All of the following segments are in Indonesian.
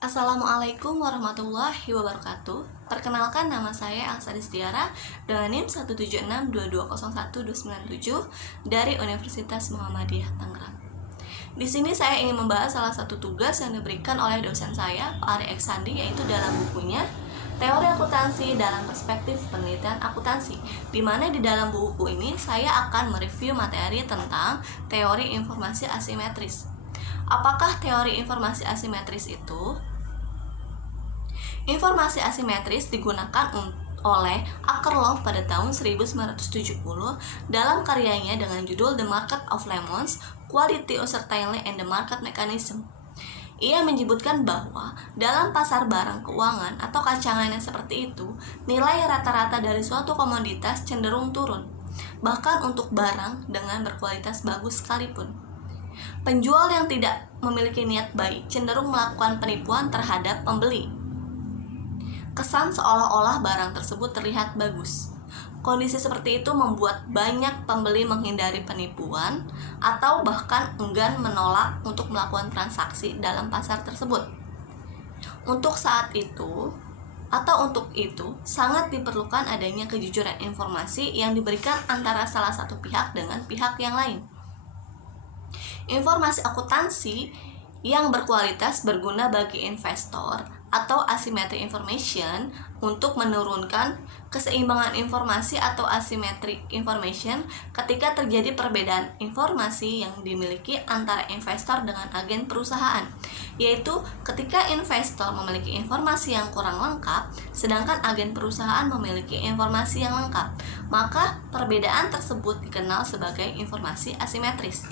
Assalamualaikum warahmatullahi wabarakatuh. Perkenalkan, nama saya Elsa Distiara dengan NIM 176220129 dari Universitas Muhammadiyah Tangerang. Di sini saya ingin membahas salah satu tugas yang diberikan oleh dosen saya, Pak Ari Eksandi, yaitu dalam bukunya Teori Akuntansi dalam Perspektif Penelitian Akuntansi, di mana di dalam buku ini saya akan mereview materi tentang teori informasi asimetris. Apakah teori informasi asimetris itu? Informasi asimetris digunakan oleh Akerlof pada tahun 1970 dalam karyanya dengan judul The Market of Lemons, Quality Uncertainty and the Market Mechanism. Ia menyebutkan bahwa dalam pasar barang keuangan atau kacangan yang seperti itu, nilai rata-rata dari suatu komoditas cenderung turun, bahkan untuk barang dengan berkualitas bagus sekalipun. Penjual yang tidak memiliki niat baik cenderung melakukan penipuan terhadap pembeli. Kesan seolah-olah barang tersebut terlihat bagus. Kondisi seperti itu membuat banyak pembeli menghindari penipuan atau bahkan enggan menolak untuk melakukan transaksi dalam pasar tersebut. Untuk itu, sangat diperlukan adanya kejujuran informasi yang diberikan antara salah satu pihak dengan pihak yang lain. Informasi akuntansi yang berkualitas berguna bagi investor atau asymmetric information untuk menurunkan keseimbangan informasi atau asymmetric information ketika terjadi perbedaan informasi yang dimiliki antara investor dengan agen perusahaan, yaitu ketika investor memiliki informasi yang kurang lengkap sedangkan agen perusahaan memiliki informasi yang lengkap, maka perbedaan tersebut dikenal sebagai informasi asimetris.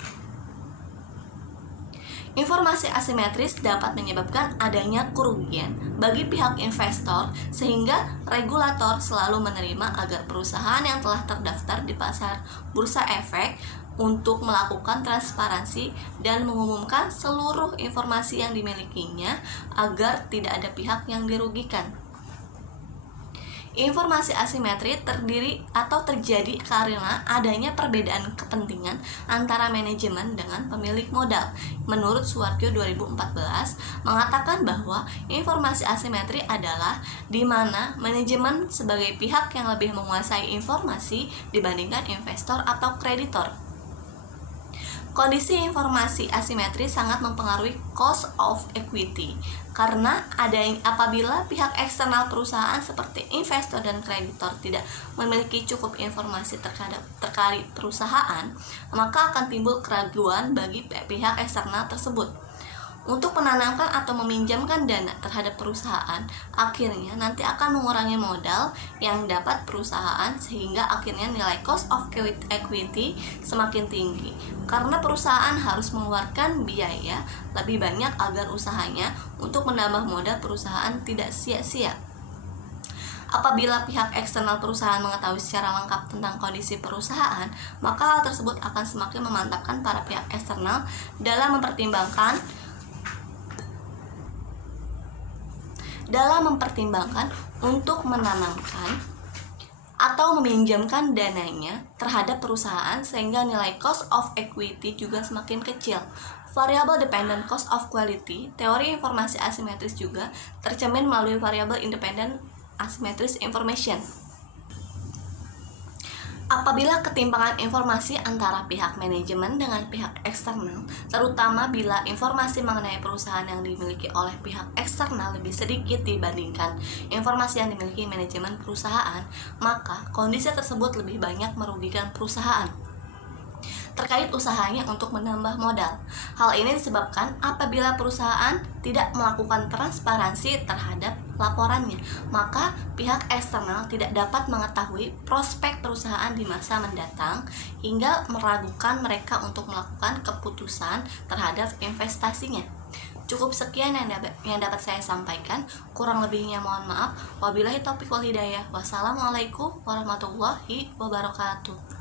Informasi asimetris dapat menyebabkan adanya kerugian bagi pihak investor sehingga regulator selalu menerima agar perusahaan yang telah terdaftar di pasar bursa efek untuk melakukan transparansi dan mengumumkan seluruh informasi yang dimilikinya agar tidak ada pihak yang dirugikan. Informasi asimetri terjadi karena adanya perbedaan kepentingan antara manajemen dengan pemilik modal. Menurut Suwarkyo 2014 mengatakan bahwa informasi asimetri adalah di mana manajemen sebagai pihak yang lebih menguasai informasi dibandingkan investor atau kreditor. Kondisi informasi asimetri sangat mempengaruhi cost of equity karena apabila pihak eksternal perusahaan seperti investor dan kreditor tidak memiliki cukup informasi terkait perusahaan, maka akan timbul keraguan bagi pihak eksternal tersebut untuk menanamkan atau meminjamkan dana terhadap perusahaan. Akhirnya nanti akan mengurangi modal yang dapat perusahaan sehingga akhirnya nilai cost of equity semakin tinggi karena perusahaan harus mengeluarkan biaya lebih banyak agar usahanya untuk menambah modal perusahaan tidak sia-sia. Apabila pihak eksternal perusahaan mengetahui secara lengkap tentang kondisi perusahaan, maka hal tersebut akan semakin memantapkan para pihak eksternal dalam mempertimbangkan untuk menanamkan atau meminjamkan dananya terhadap perusahaan sehingga nilai cost of equity juga semakin kecil. Variable dependent cost of quality, teori informasi asimetris juga tercermin melalui variable independent asymmetric information. Apabila ketimpangan informasi antara pihak manajemen dengan pihak eksternal, terutama bila informasi mengenai perusahaan yang dimiliki oleh pihak eksternal lebih sedikit dibandingkan informasi yang dimiliki manajemen perusahaan, maka kondisi tersebut lebih banyak merugikan perusahaan terkait usahanya untuk menambah modal. Hal ini disebabkan apabila perusahaan tidak melakukan transparansi terhadap laporannya, maka pihak eksternal tidak dapat mengetahui prospek perusahaan di masa mendatang hingga meragukan mereka untuk melakukan keputusan terhadap investasinya. Cukup sekian yang dapat saya sampaikan, kurang lebihnya mohon maaf. Wabillahi taufiq wal hidayah. Wassalamualaikum warahmatullahi wabarakatuh.